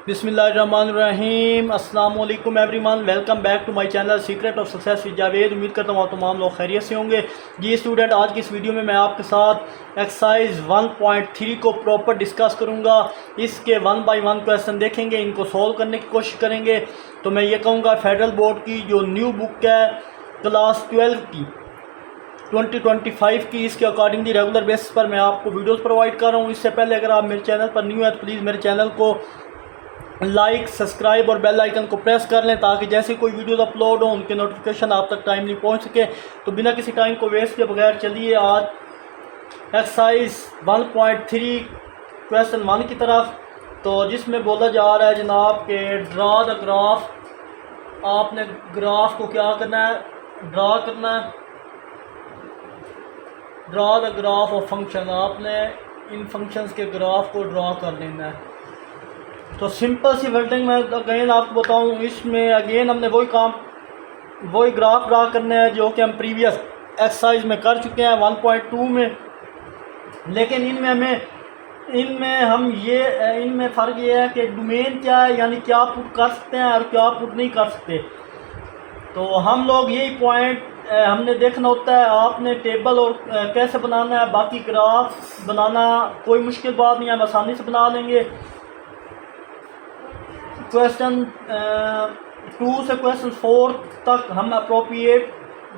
बिस्मिल्लाहिर्रहमानिर्रहीम अस्सलाम वालेकुम everyone, welcome back to my channel secret of success with Javed. उम्मीद करता हूँ आप तमाम लोग खैरियत से होंगे। जी स्टूडेंट, आज की इस वीडियो में मैं आपके साथ एक्सरसाइज 1.3 को प्रॉपर डिस्कस करूँगा। इसके 1 बाय 1 क्वेश्चन देखेंगे, इनको सॉल्व करने की कोशिश करेंगे। तो मैं ये कहूँगा फेडरल बोर्ड की जो न्यू बुक है क्लास 12 की 2025 की, इसके अकॉर्डिंगली रेगुलर बेसिस पर मैं आपको वीडियोस प्रोवाइड कर रहा हूँ। इससे पहले अगर आप मेरे चैनल पर न्यू है तो प्लीज़ मेरे चैनल को लाइक, सब्सक्राइब और बेल आइकन को प्रेस कर लें ताकि जैसे कोई वीडियोस अपलोड हो उनके नोटिफिकेशन आप तक टाइमली पहुंच सके। तो बिना किसी टाइम को वेस्ट के बगैर चलिए आज एक्सरसाइज 1.3 क्वेश्चन 1 की तरफ। तो जिसमें बोला जा रहा है जनाब के ड्रा द ग्राफ, आपने ग्राफ को क्या करना है, ड्रा करना है। Draw the graph of function, आपने इन फंक्शंस के ग्राफ को ड्रा कर लेना है। तो सिंपल सी वर्डिंग मैं अगेन आपको बताऊं, इसमें अगेन हमने वही ग्राफ ड्रा करना है जो कि हम प्रीवियस एक्सरसाइज में कर चुके हैं 1.2 में। लेकिन इनमें फ़र्क ये है कि डोमेन क्या है, यानी क्या पुट कर सकते हैं और क्या पुट नहीं कर सकते। तो हम लोग यही पॉइंट हमने देखना होता है। आपने टेबल और कैसे बनाना है, बाकी ग्राफ बनाना कोई मुश्किल बात नहीं है, हम आसानी से बना लेंगे। क्वेश्चन 2 से क्वेश्चन 4 तक हम अप्रोप्रिएट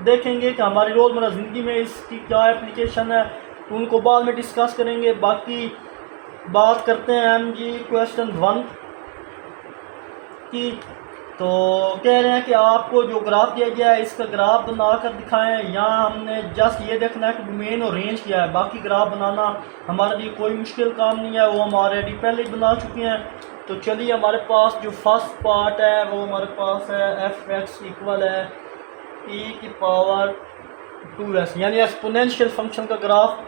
देखेंगे कि हमारी रोज़मर्रा ज़िंदगी में इसकी क्या एप्लीकेशन है, तो उनको बाद में डिस्कस करेंगे। बाकी बात करते हैं हम जी क्वेश्चन 1 की। तो कह रहे हैं कि आपको जो ग्राफ दिया गया है इसका ग्राफ बनाकर दिखाएं। यहाँ हमने जस्ट ये देखना है कि डोमेन और रेंज क्या है, बाकी ग्राफ बनाना हमारे लिए कोई मुश्किल काम नहीं है, वो हम ऑलरेडी पहले ही बना चुके हैं। तो चलिए, हमारे पास जो फर्स्ट पार्ट है वो हमारे पास है f(x) इक्वल है e की पावर 2s, यानी एक्सपोनेंशियल फंक्शन का ग्राफ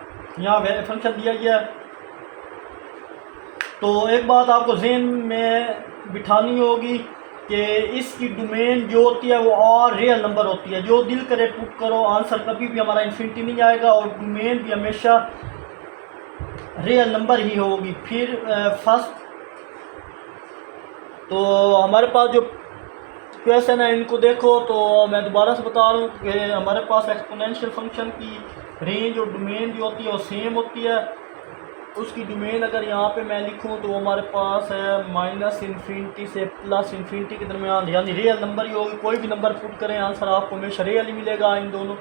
यहाँ फंक्शन दिया गया है। तो एक बात आपको जहन में बिठानी होगी कि इसकी डोमेन जो होती है वो और रियल नंबर होती है। जो दिल करे पुट करो, आंसर कभी भी हमारा इन्फिनिटी नहीं आएगा और डोमेन भी हमेशा रियल नंबर ही होगी। फिर फर्स्ट, तो हमारे पास जो क्वेश्चन है इनको देखो। तो मैं दोबारा से बता रहा हूँ कि हमारे पास एक्सपोनेंशियल फंक्शन की रेंज और डोमेन जो होती है वो सेम होती है। उसकी डोमेन अगर यहाँ पे मैं लिखूँ तो वो हमारे पास है -इन्फिनिटी से +इन्फिनिटी के दरमियान, यानी रियल नंबर ही होगी। कोई भी नंबर पुट करें आंसर आपको हमेशा रियल ही मिलेगा इन दोनों।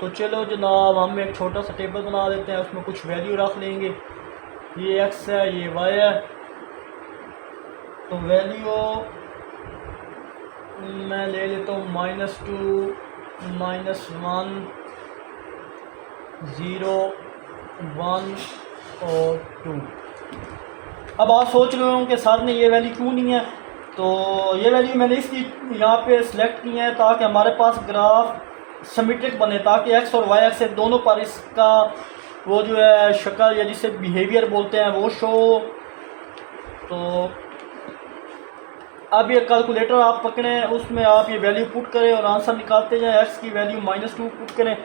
तो चलो जनाब, हम एक छोटा सा टेबल बना देते हैं, उसमें कुछ वैल्यू रख लेंगे। ये x है, ये y है। तो वैल्यू मैं ले लेता हूँ -2, -1, 0, 1 और 2। अब आप सोच रहे हो कि सर ने ये वैल्यू क्यों नहीं है। तो ये वैल्यू मैंने इसकी यहाँ पे सिलेक्ट की है ताकि हमारे पास ग्राफ सिमेट्रिक बने, ताकि x और y एक्सिस दोनों पर इसका वो जो है शक्ल या जिसे बिहेवियर बोलते हैं वो शो। तो अब ये कैलकुलेटर आप पकड़ें, उसमें आप ये वैल्यू पुट करें और आंसर निकालते जाएं। x की वैल्यू -2 पुट करें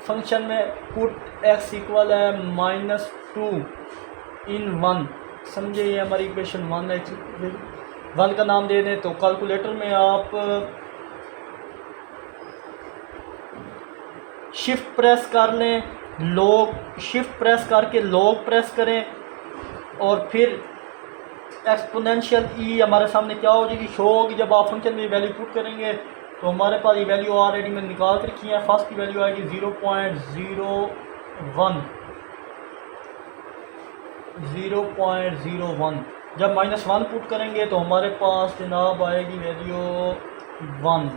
फंक्शन में, पुट x इक्वल है -2 इन 1। समझे, ये हमारी इक्वेशन 1 है। 1 का नाम दे दें। तो कैलकुलेटर में आप शिफ्ट प्रेस कर लें, शिफ्ट प्रेस करके लॉग प्रेस करें और फिर एक्सपोनेंशियल ई हमारे सामने क्या हो जाएगी, शो होगी। जब आप फंक्शन में वैल्यू पुट करेंगे तो हमारे पास ये वैल्यू ऑलरेडी मैंने निकाल कर रखी है। फर्स्ट की वैल्यू आएगी 0.01। जब -1 पुट करेंगे तो हमारे पास जनाब आएगी वैल्यू 1।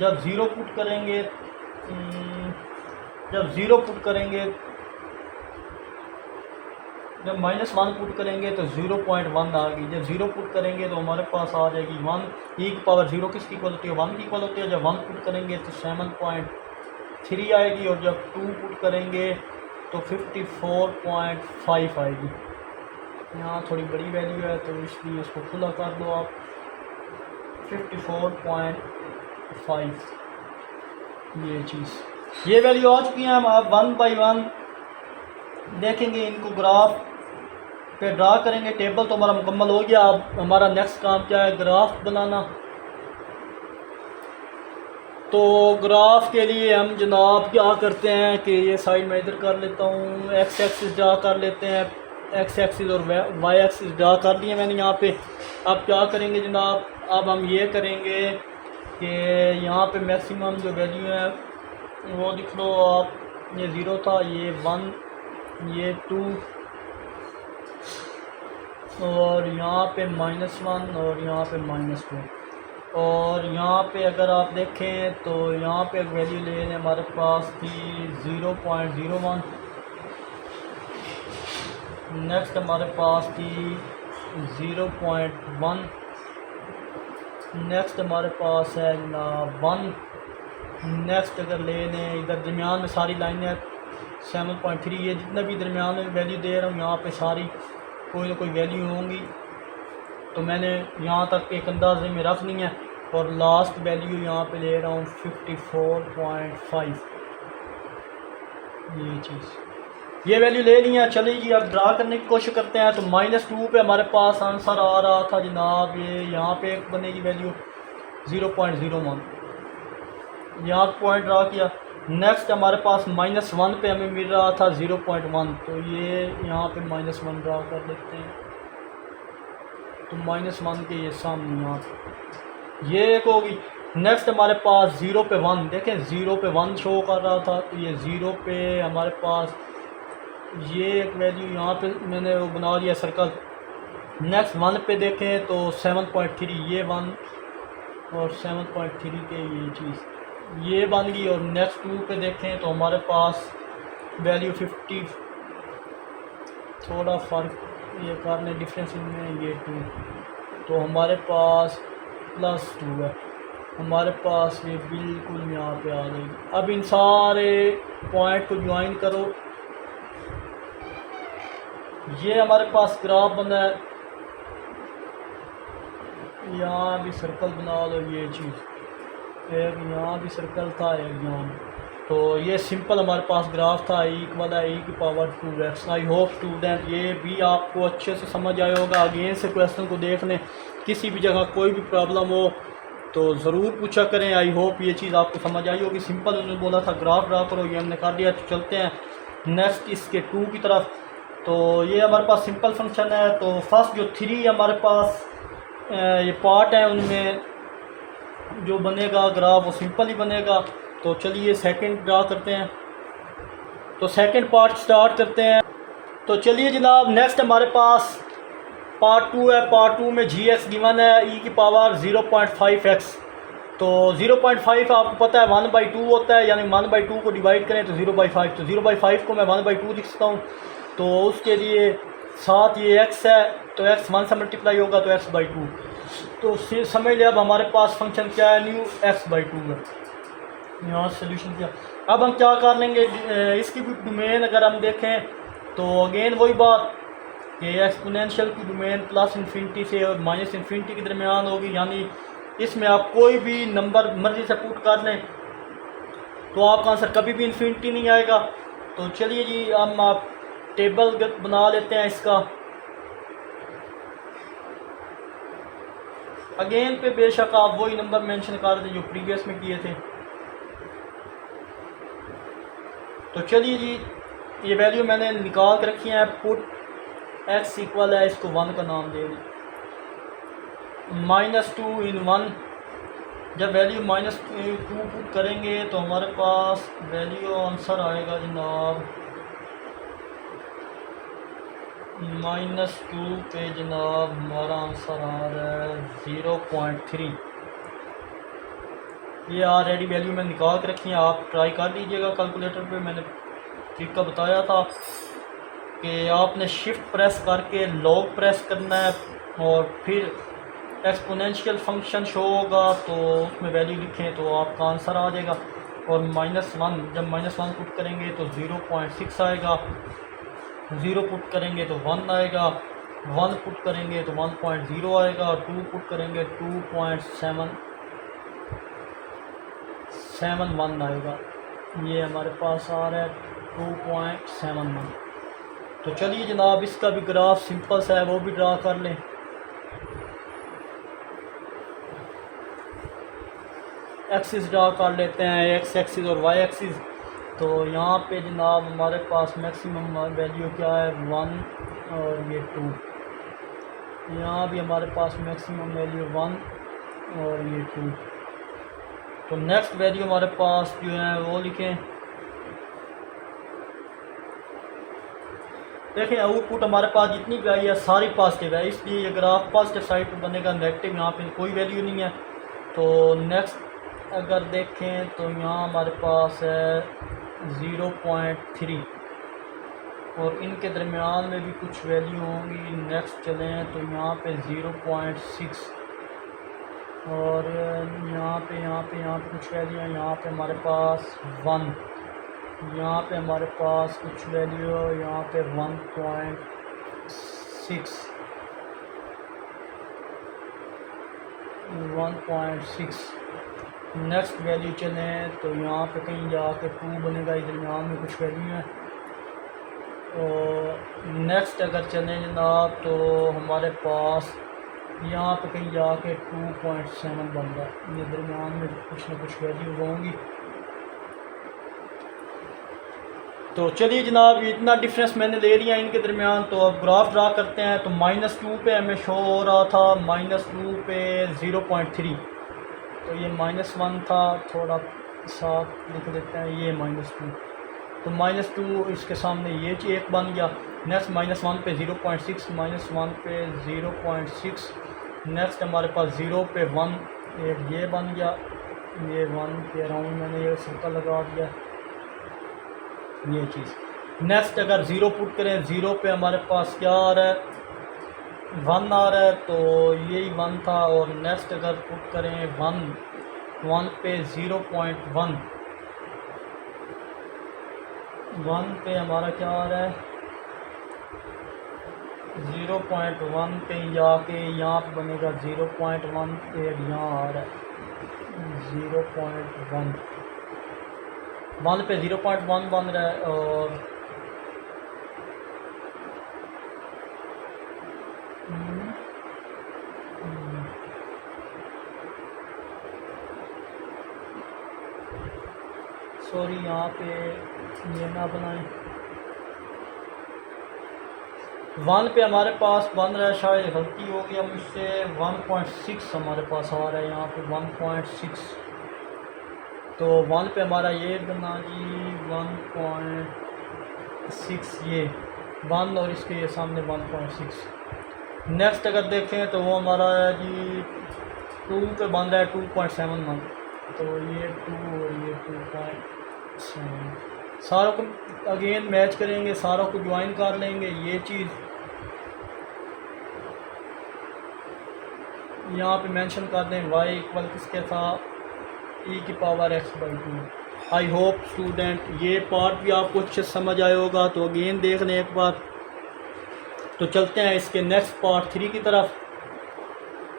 जब ज़ीरो पुट करेंगे जब -1 पुट करेंगे तो 0.1 आ गई। जब 0 पुट करेंगे तो हमारे पास आ जाएगी 1। e की पावर 0 किसकी इक्वल होती है, 1 की इक्वल होती है। जब 1 पुट करेंगे तो 7.3 आएगी और जब 2 पुट करेंगे तो 54.5 आएगी। यहाँ थोड़ी बड़ी वैल्यू है तो इसलिए इसको खुला कर दो आप। 54.5 ये चीज़, ये वैल्यू आ चुकी है। हम आप 1 बाय 1 देखेंगे इनको ग्राफ। पे ड्रा करेंगे। टेबल तो हमारा मुकम्मल हो गया। अब हमारा नेक्स्ट काम क्या है, ग्राफ बनाना। तो ग्राफ के लिए हम जनाब क्या करते हैं कि ये साइड में इधर कर लेता हूँ, एक्स एक्सिस ड्रा कर लेते हैं, एक्स एक्सिस और वाई एक्सिस ड्रा कर दिए मैंने यहाँ पे। अब क्या करेंगे जनाब, अब हम ये करेंगे कि यहाँ पे मैक्सिमम जो वैल्यू है वो लिख लो आप। ये 0 था, ये 1, ये 2 और यहाँ पे -1 और यहाँ पे -2। और यहाँ पे अगर आप देखें तो यहाँ पे वैल्यू ले लें, हमारे पास थी 0.01। नेक्स्ट हमारे पास थी 0.1। नेक्स्ट हमारे पास है ना 1। नेक्स्ट अगर ले लें इधर दरमियान में सारी लाइनें 7.3। ये जितना भी दरमियान में वैल्यू दे रहा हूँ यहाँ पे सारी कोई ना कोई वैल्यू होंगी, तो मैंने यहाँ तक एक अंदाजे में रख ली है। और लास्ट वैल्यू यहाँ पे ले रहा हूँ 54.5। ये चीज़, ये वैल्यू ले ली है। चलिए जी अब ड्रा करने की कोशिश करते हैं। तो -2 पे हमारे पास आंसर आ रहा था जनाब, ये यहाँ पे एक बनेगी वैल्यू 0.01, यहाँ पॉइंट ड्रा किया। नेक्स्ट हमारे पास -1 पे हमें मिल रहा था 0.1, तो ये यहाँ पे -1 ड्रा कर देते हैं। तो -1 के ये सामने यहाँ ये एक होगी। नेक्स्ट हमारे पास 0 पे 1, देखें 0 पे 1 शो कर रहा था, तो ये 0 पे हमारे पास ये एक वैल्यू यहाँ पे मैंने वो बना लिया सर्कल। नेक्स्ट 1 पे देखें तो 7.3, ये 1 और 7.3 के ये चीज़ ये बन गई। और नेक्स्ट 2 पे देखें तो हमारे पास वैल्यू 50, थोड़ा फ़र्क ये करने डिफरेंस इनमें, ये 2, तो हमारे पास +2 है। हमारे पास ये बिल्कुल यहाँ पे आ गई। अब इन सारे पॉइंट को ज्वाइन करो, ये हमारे पास ग्राफ बना है। यहाँ भी सर्कल बना लो, ये चीज़ एक यहाँ भी सर्कल था, एक यहाँ। तो ये सिंपल हमारे पास ग्राफ था, इक्वल है e⁻²x। आई होप स्टूडेंट ये भी आपको अच्छे से समझ आया होगा। अगेन से क्वेश्चन को देख लें, किसी भी जगह कोई भी प्रॉब्लम हो तो ज़रूर पूछा करें। आई होप ये चीज़ आपको समझ आई होगी। सिंपल उन्होंने बोला था ग्राफ ड्रा करो, ये हमने कर दिया। तो चलते हैं नेक्स्ट इसके 2 की तरफ। तो ये हमारे पास सिंपल फंक्शन है। तो फर्स्ट जो 3 हमारे पास ये पार्ट है, उनमें जो बनेगा ग्राफ वो सिंपल ही बनेगा। तो चलिए सेकंड ड्रा करते हैं। तो सेकंड पार्ट स्टार्ट करते हैं। तो चलिए जनाब, नेक्स्ट हमारे पास पार्ट 2 है। पार्ट 2 में g(x) गिवन है e⁻0.5x। तो 0.5 आपको पता है 1/2 होता है, यानी 1/2 को डिवाइड करें तो 0/5। तो 0/5 को मैं 1/2 लिख सकता हूँ। तो उसके लिए साथ ये x है, तो x 1 से मल्टीप्लाई होगा तो x/2। तो समझ लिया अब हमारे पास फंक्शन क्या है, न्यू x/2 है। यहाँ सोल्यूशन किया। अब हम क्या कर लेंगे, इसकी भी डोमेन अगर हम देखें तो अगेन वही बात कि एक्सपोनेंशियल की डोमेन +∞ से और -∞ के दरमियान होगी। यानी इसमें आप कोई भी नंबर मर्जी से पुट कर लें तो आपका आंसर कभी भी इन्फिनिटी नहीं आएगा। तो चलिए जी हम आप टेबल बना लेते हैं इसका। अगेन पे बेशक आप वही नंबर मेंशन कर दें जो प्रीवियस में किए थे। तो चलिए जी ये वैल्यू मैंने निकाल कर रखी है। पुट x इक्वल है, इसको 1 का नाम दे दें। -2 इन 1, जब वैल्यू -2 पुट करेंगे तो हमारे पास वैल्यू आंसर आएगा जनाब -2 पे जनाब हमारा आंसर आ रहा है 0.3। ये ऑलरेडी वैल्यू मैंने निकाल के रखी है, आप ट्राई कर लीजिएगा कैलकुलेटर पे। मैंने तरीका बताया था कि आपने शिफ्ट प्रेस करके लॉग प्रेस करना है और फिर एक्सपोनेंशियल फंक्शन शो होगा तो उसमें वैल्यू लिखें तो आपका आंसर आ जाएगा। और -1, जब -1 पुट करेंगे तो 0.6 आएगा, 0 पुट करेंगे तो 1 आएगा, 1 पुट करेंगे तो 1.0 आएगा, 2 पुट करेंगे 2.771 आएगा। ये हमारे पास आ रहा है 2.71। तो तो चलिए जनाब इसका भी ग्राफ सिंपल सा है, वो भी ड्रा कर लें। एक्सिस ड्रा कर लेते हैं, एक्स एक्सिस और वाई एक्सिस। तो यहाँ पे जनाब हमारे पास मैक्सिमम वैल्यू क्या है 1 और ये 2। यहाँ भी हमारे पास मैक्सिमम वैल्यू 1 और ये 2। तो नेक्स्ट वैल्यू हमारे पास जो है वो लिखें। देखें आउटपुट हमारे पास जितनी भी आई है सारी पॉजिटिव है, इसलिए ये ग्राफ पॉजिटिव साइड पर बनेगा, नेगेटिव यहाँ पे कोई वैल्यू नहीं है। तो नेक्स्ट अगर देखें तो यहाँ हमारे पास है 0.3 और इनके दरमियान में भी कुछ वैल्यू होंगी। नेक्स्ट चलें तो यहाँ पे 0.6 और यहाँ पे कुछ वैल्यू है। यहाँ पे हमारे पास 1, यहाँ पे हमारे पास कुछ वैल्यू है, यहाँ पे 1.6। नेक्स्ट वैल्यू चलें तो यहाँ पे कहीं जाके 2 बनेगा, इधर यहाँ में कुछ वैल्यू है। और नेक्स्ट अगर चलें जनाब तो हमारे पास यहाँ पे कहीं जाके 2.7 बन रहा है, ये दरमियान में कुछ ना कुछ वैल्यू होंगी। तो चलिए जनाब इतना डिफरेंस मैंने ले लिया इनके दरमियान। तो अब ग्राफ ड्रा करते हैं। तो -2 पे हमें शो हो रहा था, -2 पे 0.3, तो ये -1 था, थोड़ा साफ लिख देते हैं, ये -2। तो -2 इसके सामने ये एक बन गया। नेक्स्ट -1 पे 0.6, -1 पे 0.6। नेक्स्ट हमारे पास 0 पे 1, एक ये बन गया, ये 1 के अराउंड मैंने ये सर्कल लगा दिया, ये चीज़। नेक्स्ट अगर 0 पुट करें, 0 पे हमारे पास क्या आ रहा है 1 आ रहा है, तो यही 1 था। और नेक्स्ट अगर पुट करें 1 पे 0.1, 1 पे हमारा क्या आ रहा है 0.1 पे जाके यहाँ पे बनेगा 0.1, यहाँ आ रहा है 0.1, 1 पे 0.1 बन रहा है। और सॉरी यहाँ पे ये ना बनाएं, 1 पे हमारे पास बन रहा है, शायद गलती हो गया मुझसे, 1.6 हमारे पास आ रहा है यहाँ पे 1.6। तो 1 पे हमारा ये बना जी 1.6, ये 1 और इसके ये सामने 1.6। नेक्स्ट अगर देखें तो वो हमारा है जी 2 पे बन रहा है 2.71, तो ये 2 और ये 2.7। सारों को अगेन मैच करेंगे, सारों को ज्वाइन कर लेंगे। ये चीज़ यहाँ पे मेंशन कर दें, y इक्वल किसके था e⁻x/2। आई होप स्टूडेंट ये पार्ट भी आपको अच्छे समझ आया होगा। तो अगेन देख लें एक बार। तो चलते हैं इसके नेक्स्ट पार्ट 3 की तरफ।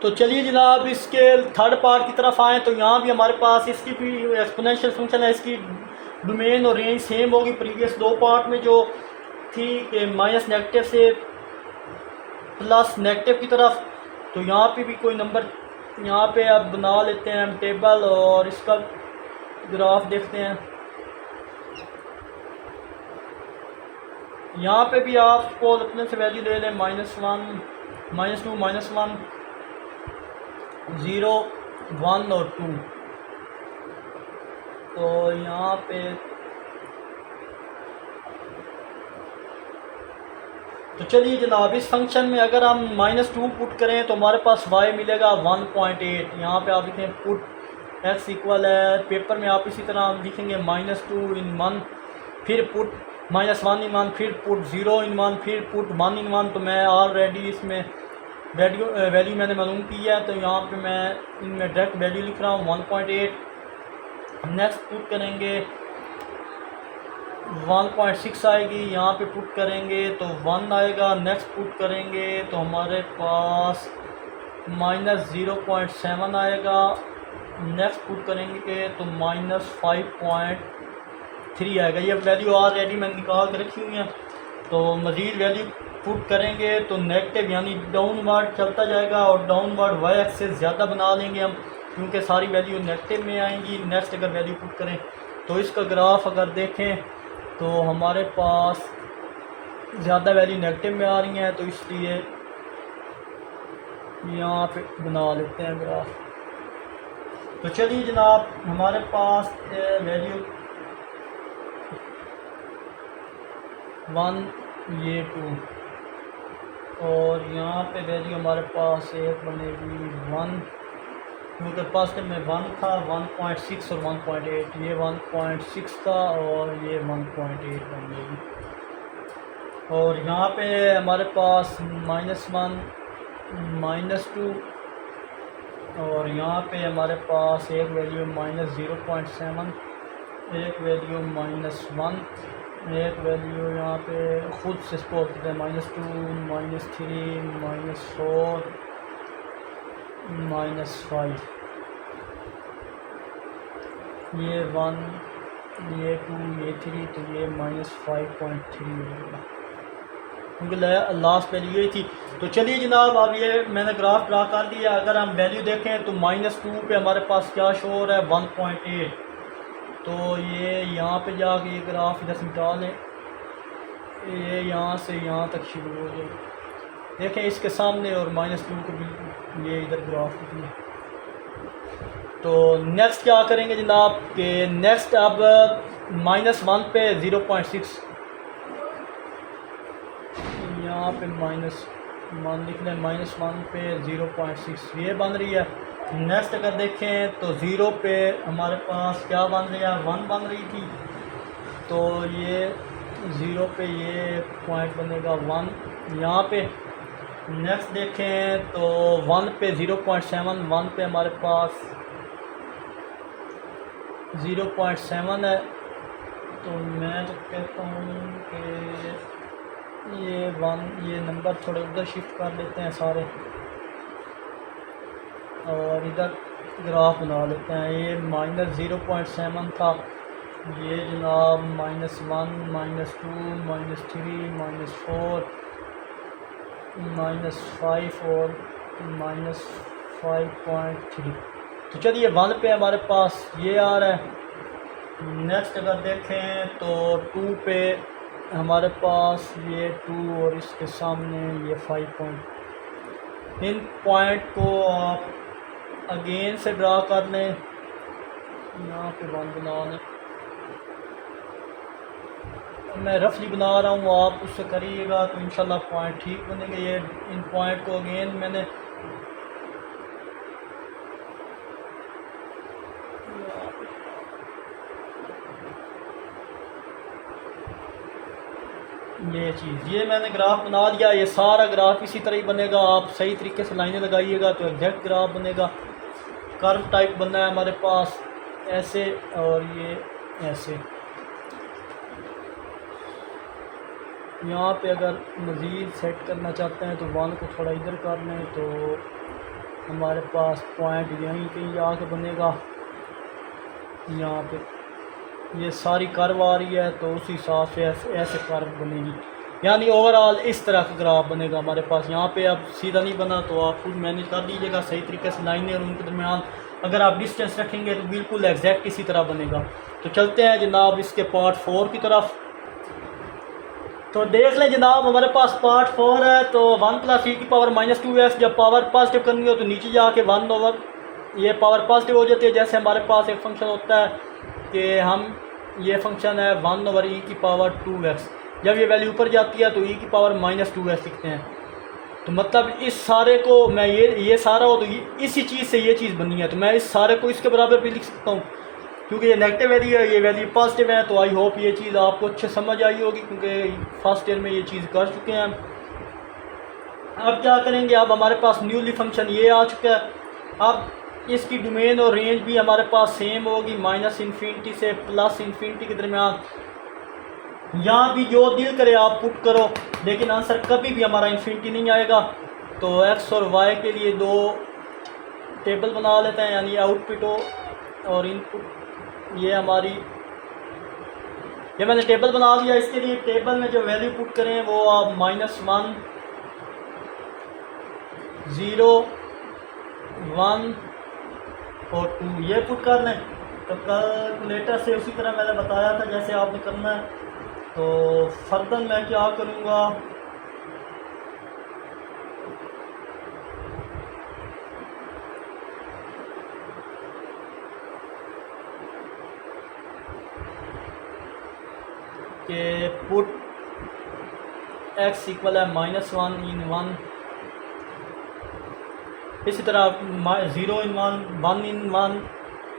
तो चलिए जनाब इसके थर्ड पार्ट की तरफ आएँ। तो यहाँ भी हमारे पास इसकी भी एक्सपोनेंशियल फंक्शन है, इसकी डोमेन और रेंज सेम होगी प्रीवियस 2 पार्ट में जो थी कि माइनस नेगेटिव से प्लस नेगेटिव की तरफ। तो यहाँ पे भी कोई नंबर यहाँ पे अब बना लेते हैं हम टेबल और इसका ग्राफ देखते हैं। यहाँ पे भी आपको अपने से वैल्यू ले लें, -1, -2, -1, 0, 1 और 2। तो यहाँ पे तो चलिए जनाब इस फंक्शन में अगर हम -2 पुट करें तो हमारे पास y मिलेगा 1.8। यहाँ पे आप लिखें पुट x इक्वल है, पेपर में आप इसी तरह हम लिखेंगे -2 इन 1, फिर पुट -1 इन 1, फिर पुट 0 इन 1, फिर पुट 1 इन 1। तो मैं ऑलरेडी इसमें वैल्यू मैंने मालूम की है, तो यहाँ पे मैं इनमें डायरेक्ट वैल्यू लिख रहा हूँ 1.8। नेक्स्ट पुट करेंगे 1.6 आएगी, यहाँ पे पुट करेंगे तो 1 आएगा। नेक्स्ट पुट करेंगे तो हमारे पास -0.7 आएगा। नेक्स्ट पुट करेंगे तो -5.3 आएगा। ये वैल्यू ऑलरेडी मैंने निकाल के रखी हुई है। तो मज़ीद वैल्यू पुट करेंगे तो नेगेटिव यानी डाउनवर्ड चलता जाएगा और डाउनवर्ड वाई एक्सेस ज़्यादा बना लेंगे हम, क्योंकि सारी वैल्यू नेगेटिव में आएंगी। नेक्स्ट अगर वैल्यू पुट करें तो इसका ग्राफ अगर देखें तो हमारे पास ज़्यादा वैल्यू नेगेटिव में आ रही हैं, तो इसलिए यहाँ पे बना लेते हैं ग्राफ। तो चलिए जनाब, हमारे पास वैल्यू 1 ये 2 और यहाँ पे वैल्यू हमारे पास एक बनेगी 1, क्योंकि फर्स्ट में 1 था, 1.6 और 1.8, ये 1.6 था और ये 1.8 बनेगी। और यहाँ पे हमारे पास -1 -2 और यहाँ पे हमारे पास एक वैल्यू -0.7, एक वैल्यू -1, एक वैल्यू यहाँ पे ख़ुद से स्टोर करते हैं -2 -3 -4 -5, ये 1 ये 2 ये 3, तो ये -5.3 होगा, क्योंकि लास्ट वैल्यू यही थी। तो चलिए जनाब, अब ये मैंने ग्राफ ड्रा कर दिया। अगर हम वैल्यू देखें तो -2 पे हमारे पास क्या शो हो रहा है, 1.8। तो ये यहाँ पे जाके ये ग्राफ इधर से मिटा लें, ये यहाँ से यहाँ तक शुरू हो जाए, देखें इसके सामने, और -2 को भी ये इधर ग्राफ है। तो नेक्स्ट क्या करेंगे जनाब कि नेक्स्ट अब -1 पे 0.6, यहाँ पे -1 लिख लें, -1 पे 0.6 ये बन रही है। नेक्स्ट अगर देखें तो 0 पे हमारे पास क्या बन रहा है, 1 बन रही थी, तो ये 0 पे ये पॉइंट बनेगा 1 यहाँ पे। नेक्स्ट देखें तो 1 पे 0.7, 1 पे हमारे पास 0.7 है, तो मैं तो कहता हूँ कि ये नंबर थोड़े उधर शिफ्ट कर लेते हैं सारे, और इधर ग्राफ बना लेते हैं। ये -0.7 था, ये जनाब -1 -2 -3 -4 -5 और -5.3। तो चलिए 1 पे हमारे पास ये आ रहा है। नेक्स्ट अगर देखें तो 2 पे हमारे पास ये 2 और इसके सामने ये 5 पॉइंट। इन पॉइंट को आप अगेन से ड्रा कर लें, यहाँ पे 1 बना लें। मैं रफली बना रहा हूँ, आप उससे करिएगा तो इंशाल्लाह पॉइंट ठीक बनेंगे। ये इन पॉइंट को अगेन मैंने ये मैंने ग्राफ बना दिया। ये सारा ग्राफ इसी तरह ही बनेगा, आप सही तरीके से लाइनें लगाइएगा तो एग्जैक्ट ग्राफ बनेगा। कर्व टाइप बनना है हमारे पास ऐसे, और ये ऐसे। यहाँ पे अगर मज़ीद सेट करना चाहते हैं तो 1 को थोड़ा इधर कर लें, तो हमारे पास पॉइंट यहीं कहीं आके बनेगा। यहाँ पे ये सारी कर्व आ रही है, तो उस हिसाब से ऐसे कर्व बनेगी, यानी ओवरऑल इस तरह का ग्राफ बनेगा हमारे पास। यहाँ पे अब सीधा नहीं बना तो आप खुद मैनेज कर दीजिएगा सही तरीके से लाइनें और उनके दरमियान अगर आप डिस्टेंस रखेंगे तो बिल्कुल एग्जैक्ट इसी तरह बनेगा। तो चलते हैं जनाब इसके पार्ट 4 की तरफ। तो देख लें जनाब, हमारे पास पार्ट 4 है। तो 1 + e⁻² -2s जब पावर पॉजिटिव करनी हो तो नीचे जाके 1 ओवर ये पावर पॉजिटिव हो जाती है। जैसे हमारे पास एक फंक्शन होता है कि हम ये फंक्शन है 1 ओवर e⁻²x, जब ये वैल्यू ऊपर जाती है तो e⁻² लिखते हैं। तो मतलब इस सारे को मैं ये सारा हो तो इसी चीज़ से ये चीज़ बनी है, तो मैं इस सारे को इसके बराबर भी लिख सकता हूँ, क्योंकि ये नेगेटिव वैल्यू है, ये वैल्यू पॉजिटिव है। तो आई होप ये चीज़ आपको अच्छे समझ आई होगी, क्योंकि फर्स्ट ईयर में ये चीज़ कर चुके हैं। अब क्या करेंगे, अब हमारे पास न्यूली फंक्शन ये आ चुका है। अब इसकी डोमेन और रेंज भी हमारे पास सेम होगी, -∞ से +∞ के दरमियान। यहाँ भी जो दिल करे आप पुट करो, लेकिन आंसर कभी भी हमारा इन्फिनिटी नहीं आएगा। तो x और y के लिए 2 टेबल बना लेते हैं, यानी आउटपुट और इनपुट। ये हमारी ये मैंने टेबल बना दिया। इसके लिए टेबल में जो वैल्यू पुट करें वो आप -1, 0, 1 और 2 ये पुट कर लें। तो कैलकुलेटर से उसी तरह मैंने बताया था जैसे आपने करना है। तो फर्दर मैं क्या करूँगा, कि पुट x इक्वल है -1 इन 1, इसी तरह 0 इन 1, 1 इन 1,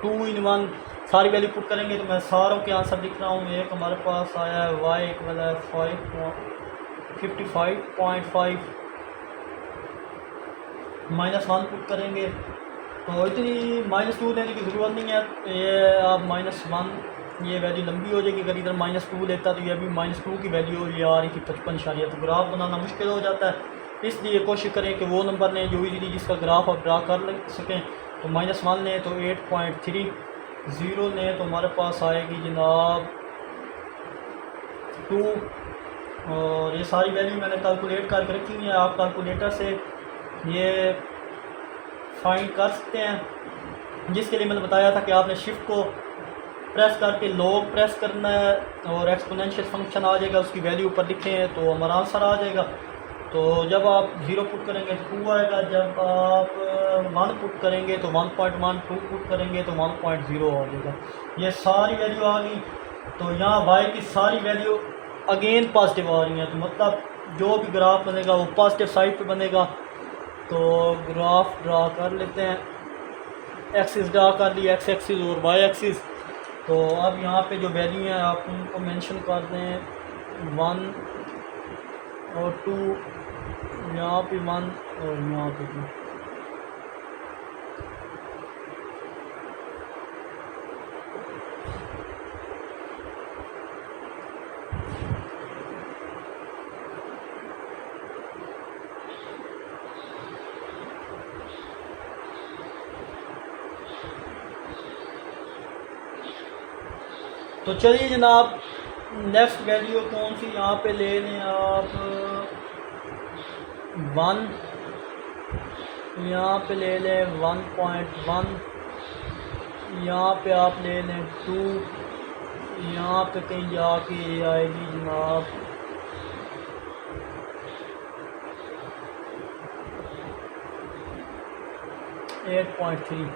2 इन 1 सारी वैल्यू पुट करेंगे। तो मैं सारों के आंसर लिख रहा हूँ। एक हमारे पास आया है y इक्वल है 55.5, -1 पुट करेंगे। तो इतनी -2 लेने की ज़रूरत नहीं है। ये आप -1 ये वैल्यू लंबी हो जाएगी। अगर इधर -2 लेता तो ये भी -2 की वैल्यू ये आ रही थी 55 तो ग्राफ बनाना मुश्किल हो जाता है। इसलिए कोशिश करें कि वो नंबर लें जो इजीली जिसका ग्राफ आप ड्रा कर सकें। तो -1 लें तो 8.3, 0 लें तो हमारे पास आएगी जनाब 2। और ये सारी वैल्यू मैंने कैलकुलेट करके रखी हुई है। आप कैलकुलेटर से ये फाइंड कर सकते हैं, जिसके लिए मैंने बताया था कि आपने शिफ्ट को प्रेस करके लॉग प्रेस करना है और एक्सपोनेंशियल फंक्शन आ जाएगा, उसकी वैल्यू ऊपर लिखें तो हमारा आंसर आ जाएगा। तो जब आप 0 पुट करेंगे तो 2 आएगा, जब आप 1 पुट करेंगे तो 1.1, 2 पुट करेंगे तो 1.0 आ जाएगा। ये सारी वैल्यू आ गई। तो यहाँ y की सारी वैल्यू अगेन पॉजिटिव आ रही हैं। तो मतलब जो भी ग्राफ बनेगा वो पॉजिटिव साइड पे बनेगा। तो ग्राफ ड्रा कर लेते हैं। एक्सिस ड्रा कर ली, x एक्सिस और y एक्सिस। तो अब यहाँ पे जो वैल्यू हैं आप उनको मेंशन कर दें, 1 और 2, यहाँ पे 1 और यहाँ पे 2। तो चलिए जनाब नेक्स्ट वैल्यू कौन सी यहाँ पे ले लें आप, 1 यहाँ पे ले लें, 1.1 यहाँ पे आप ले लें, 2 यहाँ पे कहीं जाके आएगी जनाब 8.3।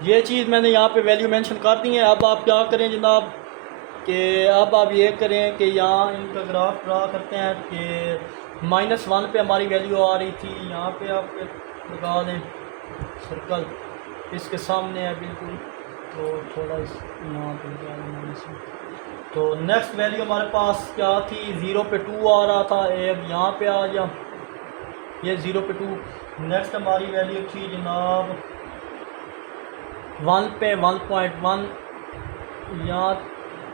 ये चीज़ मैंने यहाँ पे वैल्यू मेंशन कर दी है। अब आप क्या करें जनाब कि अब आप ये करें कि यहाँ इनका ग्राफ ड्रा करते हैं कि -1 पे हमारी वैल्यू आ रही थी, यहाँ पे आप लगा दें सर्कल, इसके सामने है बिल्कुल। तो थोड़ा इस यहाँ पे लगा दें। तो नेक्स्ट वैल्यू हमारे पास क्या थी, 0 पे 2 आ रहा था, एक यहाँ पे आ गया, ये 0 पे 2। नेक्स्ट हमारी वैल्यू थी जनाब 1 पे 1.1 यहाँ,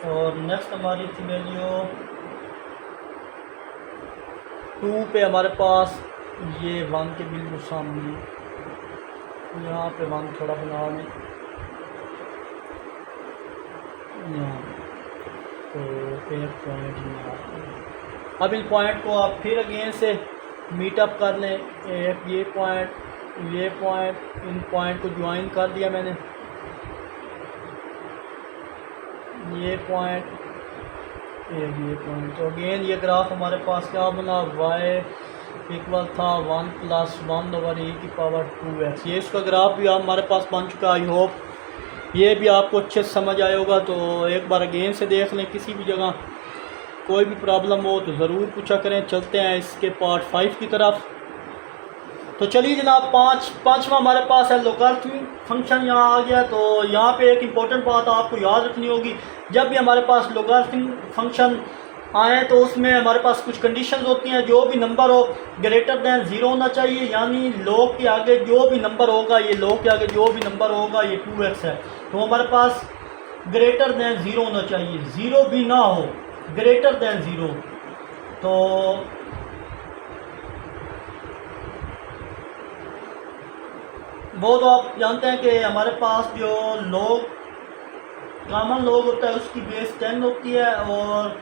और नेक्स्ट हमारी थी वैल्यू 2 पे हमारे पास ये 1 के बिल्कुल सामने, यहाँ पे 1 थोड़ा बना लें यहाँ। तो एक पॉइंट यहाँ, अब इन पॉइंट को आप फिर अगेन से मीटअप कर लें। एक ये पॉइंट इन पॉइंट को ज्वाइन कर दिया मैंने, ये पॉइंट ये पॉइंट। तो अगेन ये ग्राफ हमारे पास क्या बना, y इक्वल था 1 + 1/e⁻²x। ये इसका ग्राफ भी हमारे पास बन चुका है। आई होप ये भी आपको अच्छे से समझ आया होगा। तो एक बार अगेन से देख लें, किसी भी जगह कोई भी प्रॉब्लम हो तो ज़रूर पूछा करें। चलते हैं इसके पार्ट 5 की तरफ। तो चलिए जनाब पाँचवा हमारे पास है लोगारिथमिक फंक्शन यहाँ आ गया। तो यहाँ पे एक इम्पॉर्टेंट बात आपको याद रखनी होगी, जब भी हमारे पास लोगारिथमिक फंक्शन आए तो उसमें हमारे पास कुछ कंडीशंस होती हैं। जो भी नंबर हो ग्रेटर दैन 0 होना चाहिए, यानी लॉग के आगे जो भी नंबर होगा, ये लॉग के आगे जो भी नंबर होगा ये 2x है, तो हमारे पास ग्रेटर दैन 0 होना चाहिए। 0 भी ना हो, ग्रेटर दैन 0। तो वो तो आप जानते हैं कि हमारे पास जो लॉग कॉमन लॉग होता है उसकी बेस 10 होती है, और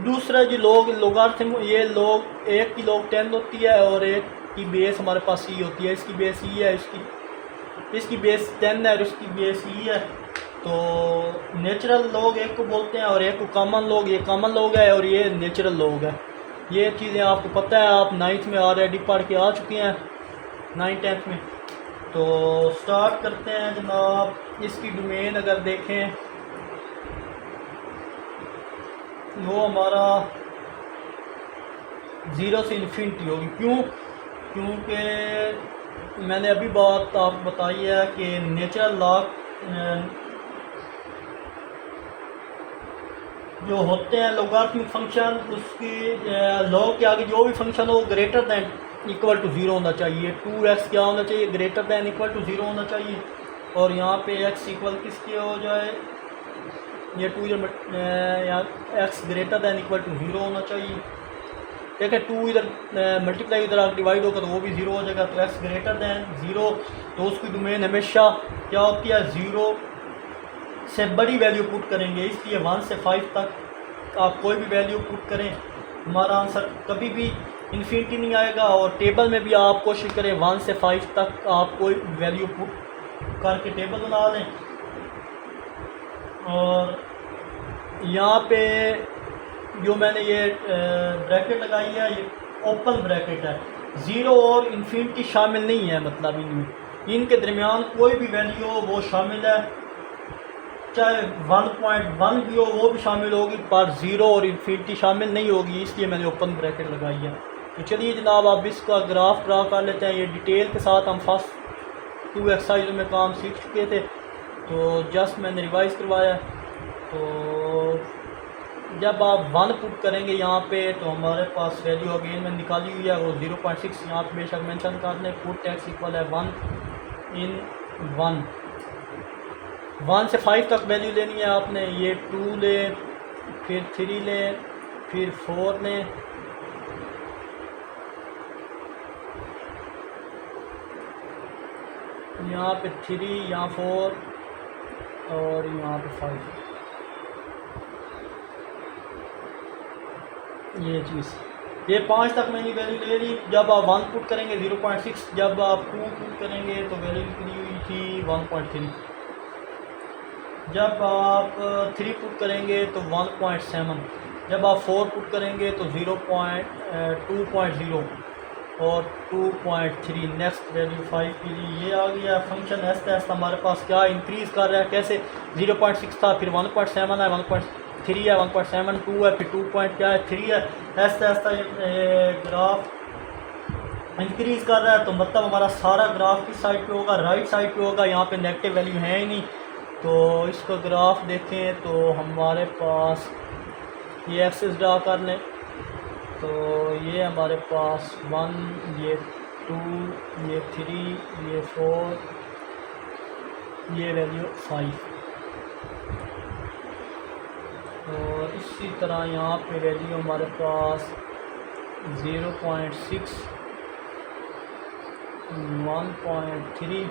दूसरा जो लोगारिथम ये लॉग एक की लॉग 10 होती है, और एक की बेस हमारे पास ई होती है। इसकी बेस ई है, इसकी बेस 10 है और इसकी बेस ई है। तो नेचुरल लॉग एक को बोलते हैं और एक को कॉमन लॉग। ये कॉमन लॉग है और ये नेचुरल लॉग है। ये चीज़ें आपको पता है, आप 9th में ऑलरेडी पढ़ के आ चुके हैं, 9th-10th में। तो स्टार्ट करते हैं जनाब। इसकी डोमेन अगर देखें वो हमारा 0 से इन्फिनिटी होगी। क्यों? क्योंकि मैंने अभी बात आपको बताई है कि नेचुरल लॉग जो होते हैं लोगारिथमिक फंक्शन, उसकी लॉग के आगे जो भी फंक्शन हो ग्रेटर दैन इक्वल टू 0 होना चाहिए। 2x क्या होना चाहिए? ग्रेटर दैन इक्वल टू 0 होना चाहिए। और यहाँ पे x इक्वल किसके हो जाए? ये 2 यहाँ x greater than equal to 0 होना चाहिए। ठीक है, 2 इधर मल्टीप्लाई इधर आगे डिवाइड होगा तो वो भी 0 हो जाएगा। तो x ग्रेटर दैन 0, तो उसकी डोमेन हमेशा क्या होती है? 0 से बड़ी वैल्यू पुट करेंगे। इसलिए 1 से 5 तक आप कोई भी वैल्यू पुट करें, हमारा आंसर कभी भी इन्फिनिटी नहीं आएगा। और टेबल में भी आप कोशिश करें 1 से 5 तक आप कोई वैल्यू पुट करके टेबल बना लें। और यहाँ पे जो मैंने ये ब्रैकेट लगाई है, ये ओपन ब्रैकेट है। 0 और इन्फिनिटी शामिल नहीं है, मतलब इनमें इनके दरमियान कोई भी वैल्यू हो वो शामिल है। चाहे 1.1 भी हो वो भी शामिल होगी, पर 0 और इन्फिनिटी शामिल नहीं होगी, इसलिए मैंने ओपन ब्रैकेट लगाई है। तो चलिए जनाब अब इसका ग्राफ ड्रा कर लेते हैं। ये डिटेल के साथ हम फर्स्ट 2 एक्सरसाइजों में काम सीख चुके थे, तो जस्ट मैंने रिवाइज करवाया। तो जब आप 1 पुट करेंगे यहाँ पे तो हमारे पास वैल्यू अगेन मैंने निकाली हुई है वो 0.6 यहाँ पे बेशक मेंशन कर लें। पुट x इक्वल है 1 इन 1। 1 से 5 तक वैल्यू लेनी है आपने। ये 2 लें, फिर 3 लें, फिर 4 लें, यहाँ पे 3, यहाँ 4 और यहाँ पे 5। ये चीज़, ये 5 तक मैंने वैल्यू ले ली। जब आप 1 पुट करेंगे 0.6, जब आप 2 पुट करेंगे तो वैल्यू निकली हुई थी 1.3। जब आप 3 पुट करेंगे तो 1.7। जब आप 4 पुट करेंगे तो 2.0 और 2.3। नेक्स्ट वैल्यू 5 के लिए ये आ गया। फंक्शन ऐसा ऐसा हमारे पास क्या इंक्रीज़ कर रहा है, कैसे? 0.6 था, फिर 1.7 है, 1.3 है, 1.72 है, फिर 2.3 है। ऐसा ऐसा ग्राफ इंक्रीज़ कर रहा है। तो मतलब हमारा सारा ग्राफ किस साइड पे होगा? राइट साइड पे होगा। यहाँ पे नेगेटिव वैल्यू है ही नहीं। तो इसका ग्राफ देखें तो हमारे पास ये एक्सिस ड्रा कर लें तो ये हमारे पास 1, ये 2, ये 3, ये 4, ये वैल्यू 5। और इसी तरह यहाँ पे वैल्यू हमारे पास 0.6, 1.3,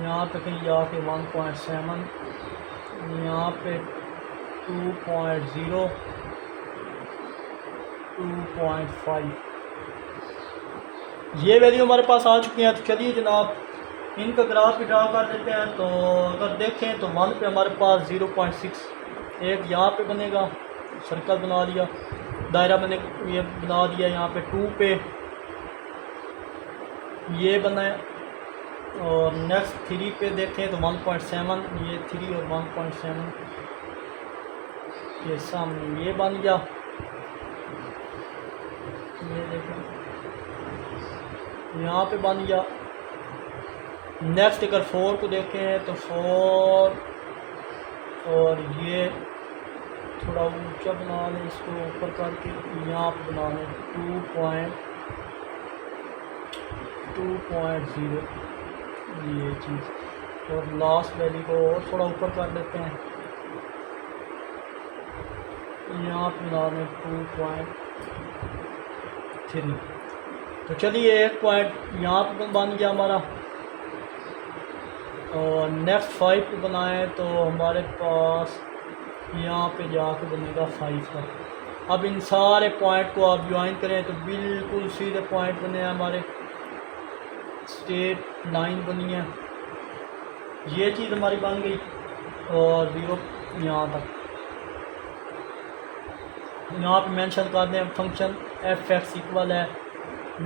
यहाँ पे कहीं जाके 1.7, यहाँ पे 2.0, 2.5। ये वैल्यू हमारे पास आ चुकी हैं। तो चलिए जनाब इनका ग्राफ भी ड्रा कर देते हैं। तो अगर देखें तो 1 पे हमारे पास 0.6 एक यहाँ पे बनेगा, सर्कल बना लिया, दायरा मैंने ये बना दिया। यहाँ पे 2 पे ये बना है। और नेक्स्ट 3 पे देखें तो 1.7, ये 3 और 1.7 के सामने ये बन गया। ये देखें यहाँ पे बन गया। नेक्स्ट अगर 4 को देखें तो 4 और ये थोड़ा ऊंचा बना लें, इसको ऊपर करके यहाँ पे बना लें 2.0 ये चीज़। और लास्ट वैल्यू को और थोड़ा ऊपर कर लेते हैं, यहाँ पे बना लें 2.3। तो चलिए एक पॉइंट यहाँ पर बन गया हमारा। और नेक्स्ट 5 पे बनाएं तो हमारे पास यहाँ पे जाके बनेगा 5 का। अब इन सारे पॉइंट को आप ज्वाइन करें तो बिल्कुल सीधे पॉइंट बने हैं हमारे, स्ट्रेट लाइन बनी है, ये चीज़ हमारी बन गई। और 0 यहाँ तक, यहाँ पे मेंशन कर दें फंक्शन एफ एक्स इक्वल है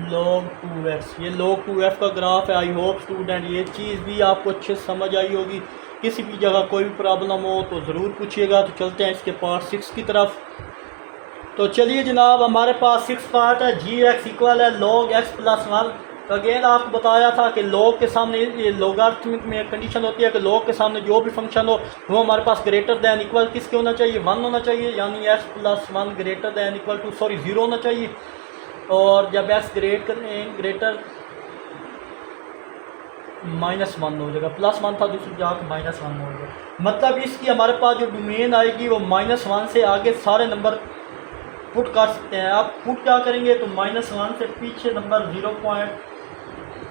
log 2x। ये log 2f का ग्राफ है। आई होप स्टूडेंट ये चीज़ भी आपको अच्छे से समझ आई होगी। किसी भी जगह कोई भी प्रॉब्लम हो तो ज़रूर पूछिएगा। तो चलते हैं इसके पार्ट 6 की तरफ। तो चलिए जनाब, हमारे पास 6 पार्ट है। जी एक्स इक्वल है log x प्लस 1। तो अगेन आपको बताया था कि log के सामने, ये लॉगरिथमिक में एक कंडीशन होती है कि log के सामने जो भी फंक्शन हो वो हमारे पास ग्रेटर दैन इक्वल किसके होना चाहिए, 1 होना चाहिए, यानी x plus 1 greater than equal to 0 होना चाहिए। और जब x ग्रेटर -1 हो जाएगा, +1 था दूसरी जाकर -1 हो जाएगा। मतलब इसकी हमारे पास जो डोमेन आएगी वो -1 से आगे सारे नंबर पुट कर सकते हैं। आप पुट क्या करेंगे तो -1 से पीछे नंबर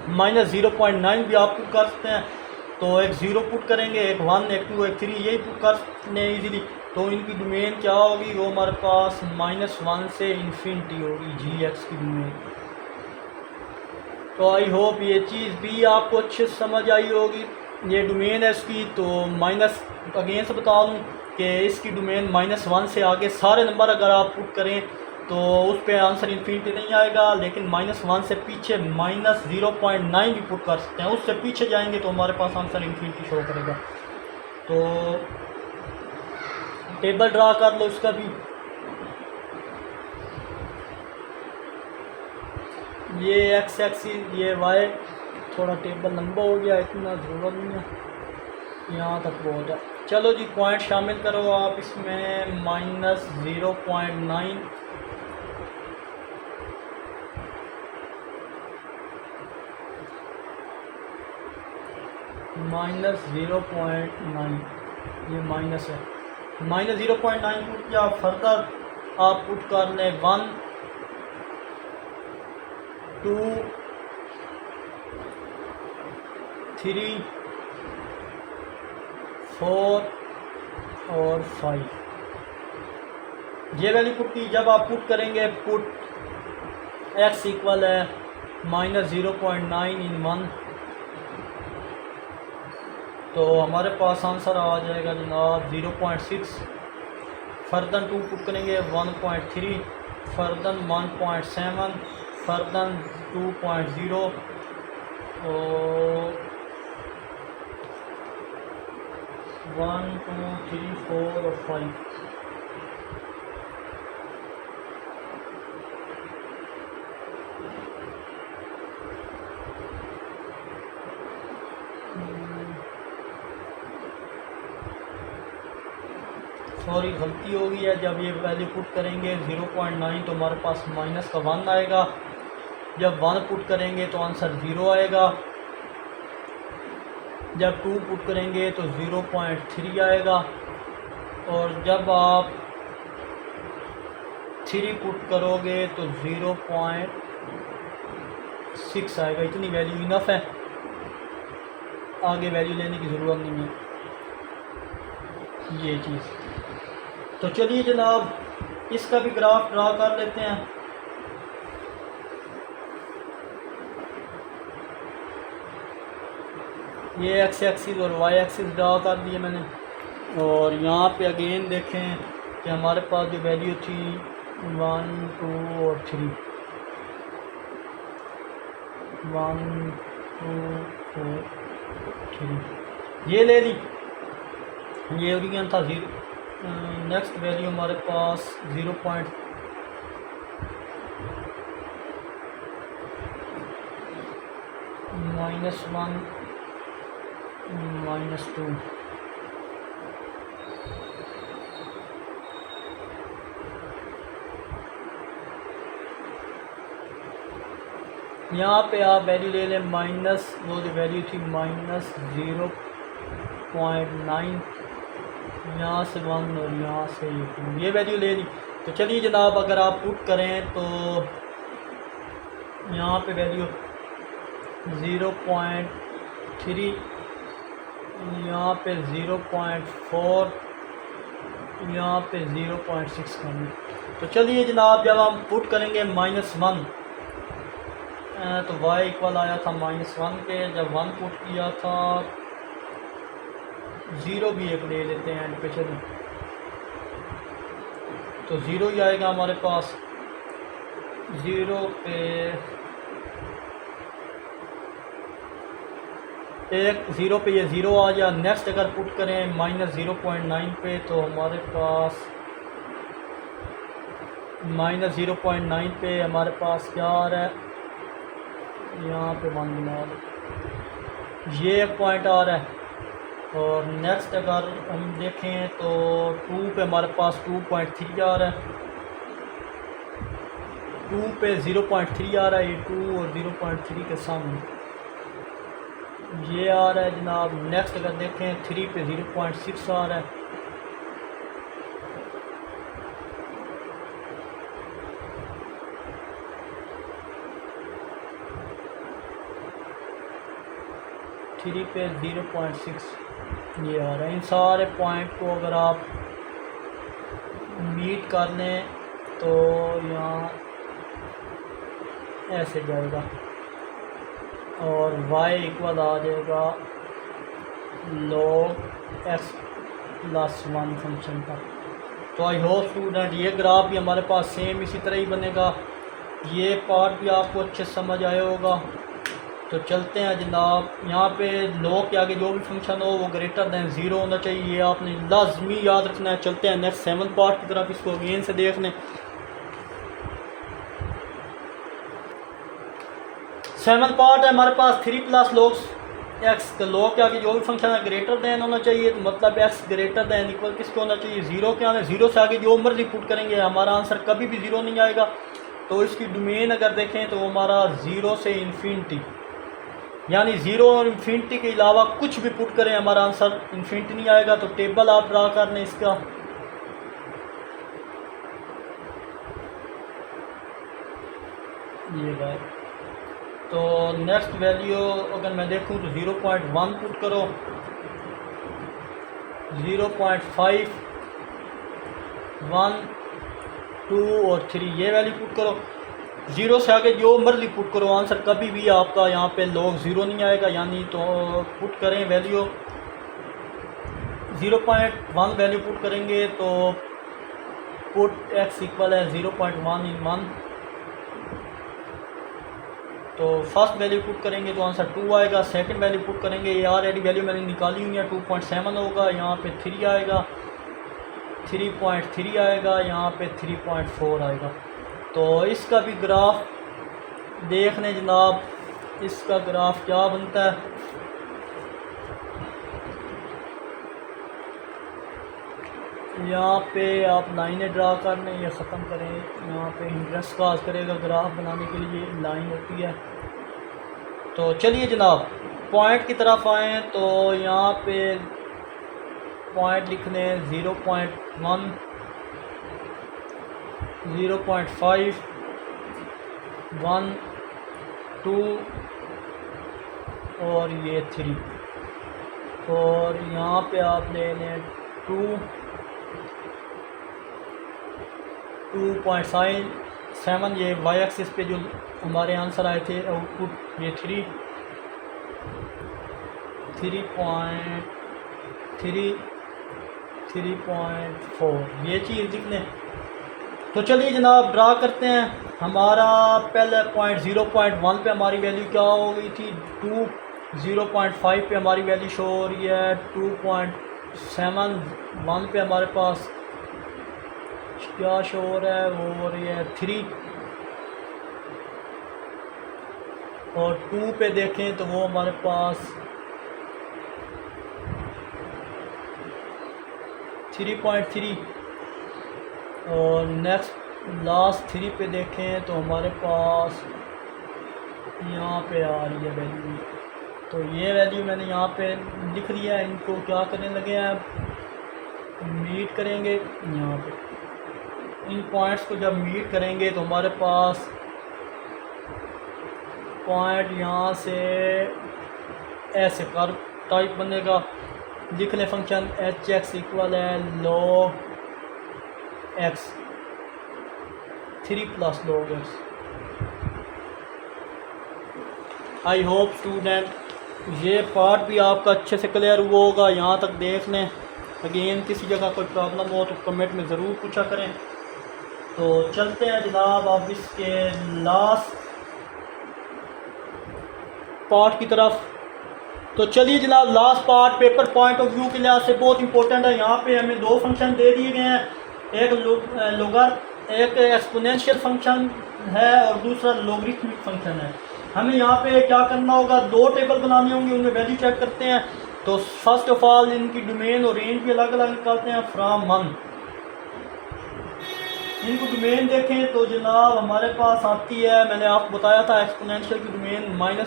-0.9 भी आप पुट कर सकते हैं। तो एक 0 पुट करेंगे, एक 1, एक 2, एक 3, यही पुट कर सकते हैं ईजीली। तो इनकी डोमेन क्या होगी, वो हमारे पास -1 से इन्फिनिटी होगी जी एक्स की डोमेन। तो आई होप ये चीज़ भी आपको अच्छे से समझ आई होगी। ये डोमेन है इसकी। तो माइनस अगेन से बता दूँ कि इसकी डोमेन -1 से आगे सारे नंबर अगर आप पुट करें तो उस पर आंसर इन्फिनिटी नहीं आएगा, लेकिन -1 से पीछे -0.9 भी पुट कर सकते हैं। उससे पीछे जाएंगे तो हमारे पास आंसर इन्फिनिटी शो करेगा। तो टेबल ड्रा कर लो इसका भी। ये एक्स एक्सिस, ये वाई, थोड़ा टेबल लंबा हो गया, इतना ज़रूरत नहीं है, यहाँ तक बहुत है। चलो जी, पॉइंट शामिल करो आप इसमें। -0.9 -0.9, ये माइनस है। -0.9 पुट किया, फर्दर आप पुट कर लें 1, 2, 3, 4 और 5, ये वैल्यू पुट की। जब आप पुट करेंगे, पुट x इक्वल है -0.9 इन 1, तो हमारे पास आंसर आ जाएगा जनाब 0.6। फर्दर 2 पुट करेंगे 1.3, फर्दर 1.7, फर्दर 2.0 और 1, 2, 3, 4 और 5। सॉरी, गलती हो गई है। जब ये वैल्यू पुट करेंगे 0.9 तो हमारे पास माइनस का 1 आएगा। जब 1 पुट करेंगे तो आंसर 0 आएगा। जब 2 पुट करेंगे तो 0.3 आएगा। और जब आप 3 पुट करोगे तो 0.6 आएगा। इतनी वैल्यू इनफ है, आगे वैल्यू लेने की ज़रूरत नहीं है। ये चीज़। तो चलिए जनाब, इसका भी ग्राफ ड्रा कर लेते हैं। ये एक्स एक्सिस और वाई एक्सिस ड्रा कर दिए मैंने। और यहाँ पे अगेन देखें कि हमारे पास जो वैल्यू थी 1, 2 और 3, 1, 2, 4, 3 ये ले ली। ये ओरिजिन था 0। नेक्स्ट वैल्यू हमारे पास 0.1, -2, यहाँ पे आप वैल्यू ले लें माइनस, वो जो वैल्यू थी -0.9, यहाँ से 1 और यहाँ से 2, ये वैल्यू ले ली। तो चलिए जनाब, अगर आप पुट करें तो यहाँ पे वैल्यू 0.3 यहाँ पे 0.4, यहाँ पे 0.6 करनी। तो चलिए जनाब, जब हम पुट करेंगे -1 तो y इक्वल आया था -1 के। जब 1 पुट किया था, 0 भी एक ले लेते हैं एंड पे। चलो, तो 0 ही आएगा हमारे पास। 0 पे एक 0 पे ये 0 आ गया। नेक्स्ट अगर पुट करें -0.9 पे, तो हमारे पास -0.9 पे हमारे पास क्या आ रहा है, यहाँ पे 1 बना लो, ये एक पॉइंट आ रहा है। और नेक्स्ट अगर हम देखें तो 2 पे हमारे पास 2.3 आ रहा है। 2 पे 0.3 आ रहा है, ये 2 और 0.3 के सामने ये आ रहा है जनाब। नेक्स्ट अगर देखें 3 पे 0.6 आ रहा है। थ्री पे 0.6 ये आ रहा है। इन सारे पॉइंट को अगर आप मीट कर लें तो यहाँ ऐसे जाएगा और y इक्वल आ जाएगा log x+1 फंक्शन का। तो आई होप स्टूडेंट ये ग्राफ भी हमारे पास सेम इसी तरह ही बनेगा। ये पार्ट भी आपको अच्छे समझ आया होगा। तो चलते हैं जनाब, यहाँ पे log के आगे जो भी फंक्शन हो वो ग्रेटर दैन 0 होना चाहिए, ये आपने लाजमी याद रखना है। चलते हैं नेक्स्ट 7 पार्ट की तरफ, इसको अगेन से देख लें। 7 पार्ट है हमारे पास 3 + log x। तो log के आगे जो भी फंक्शन है ग्रेटर दैन होना चाहिए, तो मतलब x ग्रेटर दैन इक्वल किसके होना चाहिए, 0 के आने। 0 से आगे जो मर्जी पुट करेंगे हमारा आंसर कभी भी 0 नहीं आएगा। तो इसकी डोमेन अगर देखें तो हमारा 0 से इन्फिनिटी, यानी 0 और इन्फिनिटी के अलावा कुछ भी पुट करें हमारा आंसर इन्फिनिटी नहीं आएगा। तो टेबल आप ड्रा कर लें इसका। ये भाई, तो नेक्स्ट वैल्यू अगर मैं देखूं तो 0.1 पुट करो, 0.5, 1, 2 और 3 ये वैल्यू पुट करो। 0 से आगे जो मर्जी पुट करो, आंसर कभी भी आपका यहाँ पे log 0 नहीं आएगा। यानी तो पुट करें वैल्यू 0.1 वैल्यू पुट करेंगे तो पुट x इक्वल है 0.1 इन 1। तो फर्स्ट वैल्यू पुट करेंगे तो आंसर 2 आएगा। सेकंड वैल्यू पुट करेंगे, ये ऑलरेडी वैल्यू मैंने निकाली हुई है, 2.7 होगा। यहाँ पे 3 आएगा, 3.3 आएगा, यहाँ पे 3.4 आएगा। तो इसका भी ग्राफ देख लें जनाब, इसका ग्राफ क्या बनता है। यहाँ पे आप लाइनें ड्रा कर लें, ये ख़त्म करें। यहाँ पे इंटरेस्ट काज करेगा ग्राफ बनाने के लिए लाइन होती है। तो चलिए जनाब पॉइंट की तरफ आएँ तो यहाँ पे पॉइंट लिख लें 0.1, 0.5, 1, 2 और ये 3। और यहाँ पे आप ले लें 2.7। ये वाई एक्सिस पे जो हमारे आंसर आए थे आउटपुट, ये 3, 3.3, 3.4 ये चीज़ लिख लें। तो चलिए जनाब ड्रा करते हैं। हमारा पहले पॉइंट 0.1 पे हमारी वैल्यू क्या हो गई थी, 2। 0.5 पे हमारी वैल्यू शो हो रही है 2.7। 1 पे हमारे पास क्या शो हो रहा है, वो हो रही है 3। और 2 पे देखें तो वो हमारे पास 3.3। और नेक्स्ट लास्ट 3 पे देखें तो हमारे पास यहाँ पे आ रही है वैल्यू। तो ये वैल्यू मैंने यहाँ पे लिख दिया है। इनको क्या करने लगे हैं, मीट करेंगे। यहाँ पे इन पॉइंट्स को जब मीट करेंगे तो हमारे पास पॉइंट यहाँ से ऐसे कर्व टाइप बनेगा। लिख लें फंक्शन एच एक्स इक्वल है log x 3 plus log x। I hope student ये पार्ट भी आपका अच्छे से क्लियर हुआ होगा, यहाँ तक देख लें। अगेन किसी जगह कोई प्रॉब्लम हो तो कमेंट में ज़रूर पूछा करें। तो चलते हैं जनाब अब इसके लास्ट पार्ट की तरफ। तो चलिए जनाब last part paper point of view के लिहाज से बहुत इंपॉर्टेंट है। यहाँ पे हमें दो फंक्शन दे दिए गए हैं, एक एक एक्सपोनेंशियल फंक्शन है और दूसरा लॉगरिथमिक फंक्शन है। हमें यहाँ पे क्या करना होगा, दो टेबल बनाने होंगे, उनमें वैल्यू चेक करते हैं। तो फर्स्ट ऑफ ऑल इनकी डोमेन और रेंज भी अलग अलग निकालते हैं फ्रॉम 1। इनको डोमेन देखें तो जनाब हमारे पास आती है, मैंने आपको बताया था एक्सपोनेंशियल की डोमेन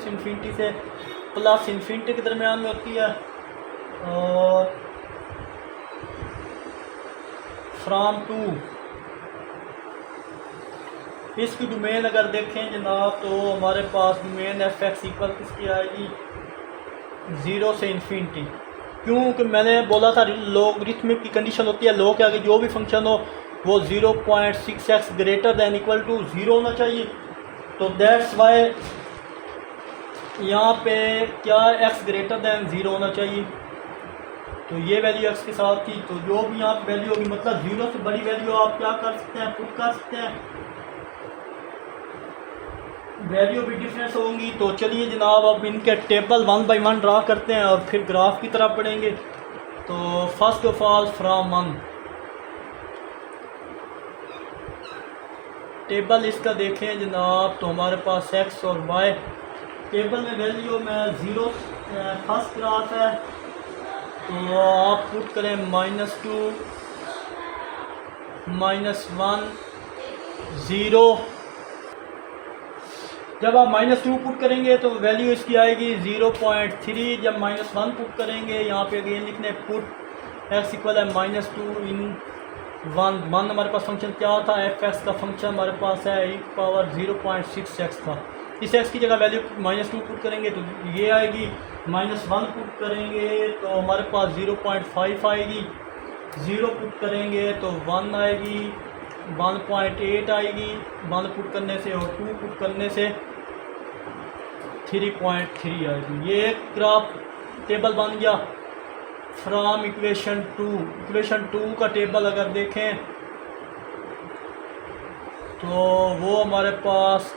-इन्फिनिटी से +इन्फिनिटी के दरमियान में होती है। और फ्रॉम 2 इसकी डोमेन अगर देखें जनाब तो हमारे पास डोमेन एफ एक्स इक्वल किसकी आएगी 0 से इन्फिनिटी। क्योंकि मैंने बोला था लॉगरिथमिक की कंडीशन होती है, लॉग के आगे जो भी फंक्शन हो वो 0.6x greater than equal to 0 होना चाहिए। तो दैट्स वाई यहाँ पे क्या x ग्रेटर दैन 0 होना चाहिए। तो ये वैल्यू x के साथ थी, तो जो भी यहाँ पे वैल्यू होगी मतलब 0 से बड़ी वैल्यू आप क्या कर सकते हैं, पुट कर सकते हैं, वैल्यू भी डिफरेंस होंगी। तो चलिए जनाब अब इनके टेबल 1 बाई 1 ड्रा करते हैं और फिर ग्राफ की तरफ बढ़ेंगे। तो first of all from 1 table इसका देखें जनाब तो हमारे पास x और y टेबल में वैल्यू में 0 फर्स्ट ग्राफ है। तो आप पुट करें -2 -1 0। जब आप -2 पुट करेंगे तो वैल्यू इसकी आएगी 0.3। जब -1 पुट करेंगे यहाँ पे अगेन लिखने पुट x इक्वल है -2 इन 1 हमारे पास फंक्शन क्या था, एफ एक्स का फंक्शन हमारे पास है e पावर 0.6x था। इस x की जगह वैल्यू -2 पुट करेंगे तो ये आएगी, -1 पुट करेंगे तो हमारे पास 0.5 आएगी, 0 पुट करेंगे तो 1 आएगी, 1.8 आएगी 1 पुट करने से, और 2 पुट करने से 3.3 आएगी। ये एक ग्राफ टेबल बन गया फ्रॉम इक्वेशन 2। इक्वेशन 2 का टेबल अगर देखें तो वो हमारे पास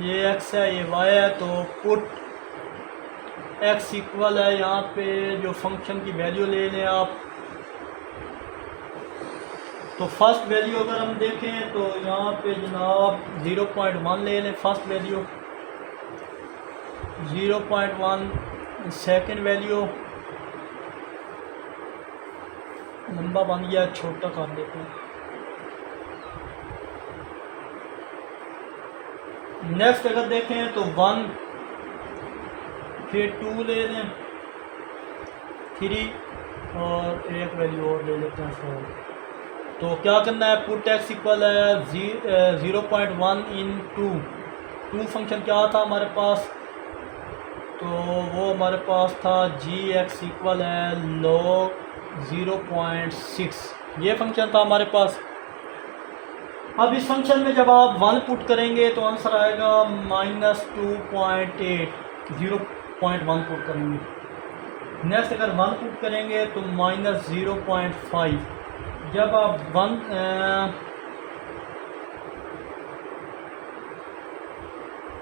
ये x है ये y है। तो पुट x इक्वल है, यहाँ पे जो फंक्शन की वैल्यू ले लें आप, तो फर्स्ट वैल्यू अगर हम देखें तो यहाँ पे जनाब 0.1 ले लें फर्स्ट वैल्यू, 0.1 सेकेंड वैल्यू, लंबा बन गया छोटा कर देते हैं। नेक्स्ट अगर देखें तो 1 फिर 2 ले लें 3 और एक वैल्यू और ले लेते हैं 4। तो क्या करना है, पुट x इक्वल है 0.1 इन 2 फंक्शन क्या था हमारे पास, तो वो हमारे पास था g(x) इक्वल है log 0.6, ये फंक्शन था हमारे पास। अब इस फंक्शन में जब आप 1 पुट करेंगे तो आंसर आएगा -2.8, 0.1 पुट करेंगे। नेक्स्ट अगर 1 पुट करेंगे तो -0.5। जब आप 1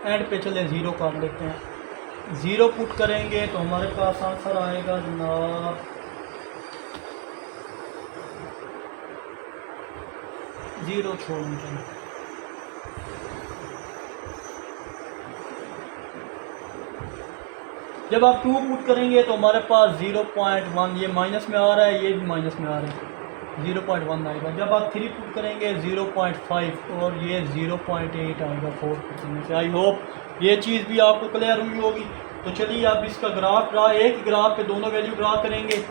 एंड पे चले 0 कर लेते हैं, 0 पुट करेंगे तो हमारे पास आंसर आएगा जनाब 0 छोड़ेंगे। जब आप 2 पुट करेंगे तो हमारे पास 0.1, ये माइनस में आ रहा है ये भी माइनस में आ रहा है, 0.1 आएगा। जब आप 3 पुट करेंगे 0.5 और ये 0.8 आएगा 4 पुट करने से। आई होप ये चीज़ भी आपको क्लियर हुई होगी। तो चलिए अब इसका ग्राफ ड्रा, एक ग्राफ पे दोनों वैल्यू ड्रा करेंगे।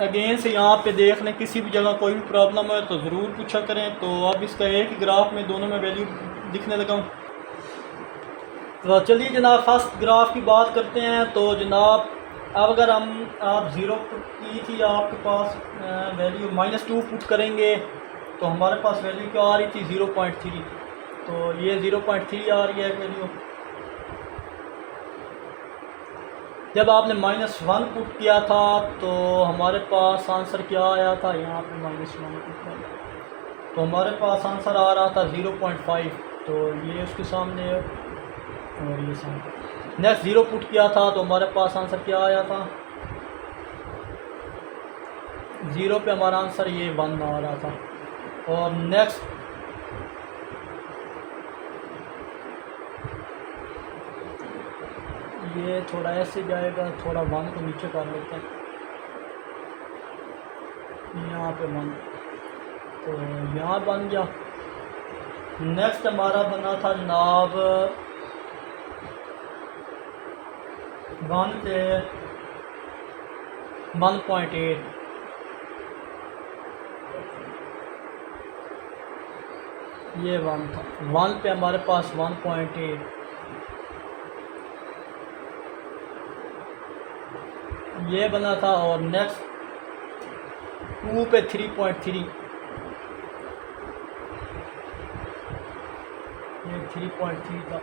अगेन से यहाँ पे देख लें, किसी भी जगह कोई भी प्रॉब्लम है तो ज़रूर पूछा करें। तो अब इसका एक ही ग्राफ में दोनों में वैल्यू दिखने लगा हूँ। तो चलिए जनाब फर्स्ट ग्राफ की बात करते हैं। तो जनाब अब अगर आप 0 पुट की थी, आपके पास वैल्यू -2 पुट करेंगे तो हमारे पास वैल्यू क्या आ रही थी 0.3, तो ये 0.3 आ रही है वैल्यू। जब आपने -1 पुट किया था तो हमारे पास आंसर क्या आया था, यहाँ पे -1 पुट किया तो हमारे पास आंसर आ रहा था 0.5, तो ये उसके सामने और ये सामने। नेक्स्ट 0 पुट किया था तो हमारे पास आंसर क्या आया था, 0 पे हमारा आंसर ये 1 आ रहा था। और नेक्स्ट ये थोड़ा ऐसे जाएगा, थोड़ा 1 को नीचे कर लेते हैं, यहाँ पे 1, तो यहाँ बन गया। नेक्स्ट हमारा बना था जनाब 1 पे 1.8, ये 1 था, 1 पे हमारे पास 1.8, ये बना था। और नेक्स्ट 2 पे 3.3, ये 3.3 था,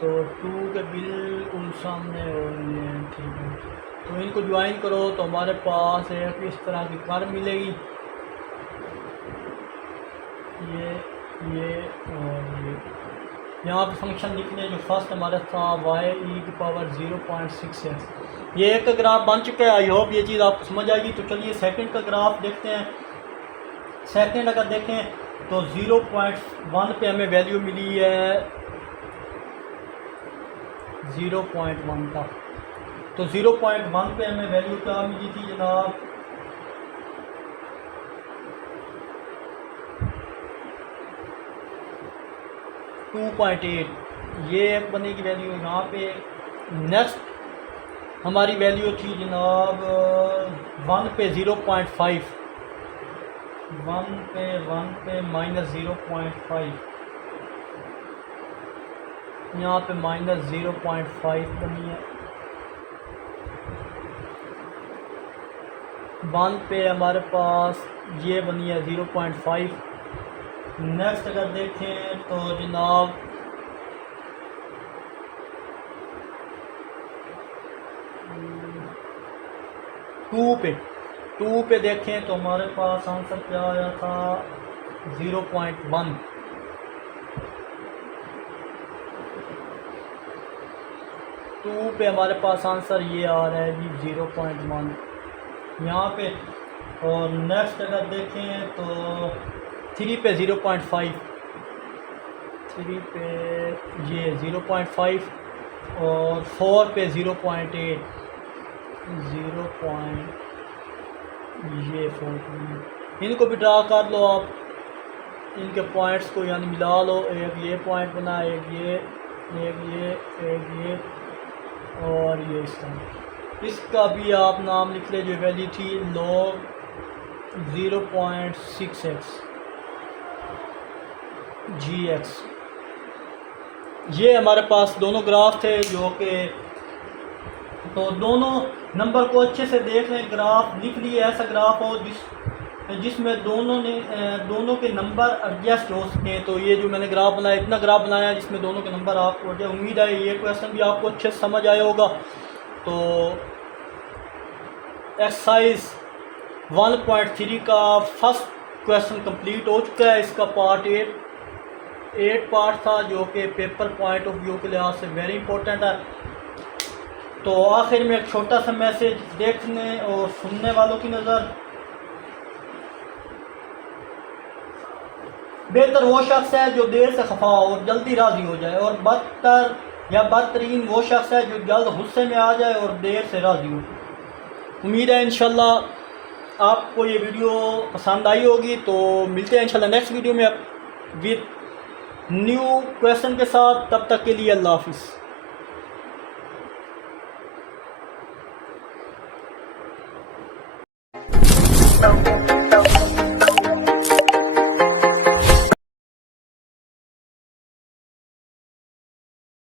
तो 2 के बिल्कुल सामने और ये 3, तो इनको ज्वाइन करो तो हमारे पास एक इस तरह की कर्व मिलेगी, ये और ये। यहाँ पे फंक्शन लिखने जो फर्स्ट हमारा था y⁴0.6x, ये एक का ग्राफ बन चुका है। आई होप ये चीज़ आपको समझ आएगी। तो चलिए सेकंड का ग्राफ देखते हैं। सेकंड अगर देखें तो 0.1 पे हमें वैल्यू मिली है 0.1 का, तो 0.1 पे हमें वैल्यू क्या मिली थी जनाब, ये एक बनेगी वैल्यू यहाँ पे। नेक्स्ट हमारी वैल्यू थी जनाब 1 पे 0.5, 1 पे -0.5, यहाँ पे -0.5 बनी है। 1 पे हमारे पास ये बनी है 0.5। नेक्स्ट अगर देखें तो जनाब 2 पे देखें तो हमारे पास आंसर क्या आया था 0.1। 2 पे हमारे पास आंसर ये आ रहा है जी 0.1 यहाँ पे। और नेक्स्ट अगर देखें तो 3 पे 0.5, 3 पे ये 0.5 और 4 पे 0.8, ये 4, इनको भी ड्रा कर लो आप, इनके पॉइंट्स को यानी मिला लो, एक ये पॉइंट बना, एक ये और ये इस तरह। इसका भी आप नाम लिख ले, जो वैल्यू थी log 0.6x gx। ये हमारे पास दोनों ग्राफ थे जो कि, तो दोनों नंबर को अच्छे से देख लें, ग्राफ लिख लिए, ऐसा ग्राफ हो जिसमें दोनों के नंबर एडजस्ट हो सकें। तो ये जो मैंने ग्राफ बनाया, इतना ग्राफ बनाया जिसमें दोनों के नंबर आपको, उम्मीद है ये क्वेश्चन भी आपको अच्छे से समझ आया होगा। तो एक्सरसाइज 1.3 का फर्स्ट क्वेश्चन कंप्लीट हो चुका है। इसका पार्ट 8 पार्ट था जो कि पेपर पॉइंट ऑफ व्यू के लिहाज से वेरी इंपॉर्टेंट है। तो आखिर में एक छोटा सा मैसेज देखने और सुनने वालों की नज़र, बेहतर वो शख्स है जो देर से खफा और जल्दी राज़ी हो जाए, और बदतर या बदतरीन वो शख्स है जो जल्द गुस्से में आ जाए और देर से राज़ी हो। उम्मीद है इंशाल्लाह आपको ये वीडियो पसंद आई होगी। तो मिलते हैं इंशाल्लाह नेक्स्ट वीडियो में विद न्यू क्वेश्चन के साथ। तब तक के लिए अल्लाह हाफिज़।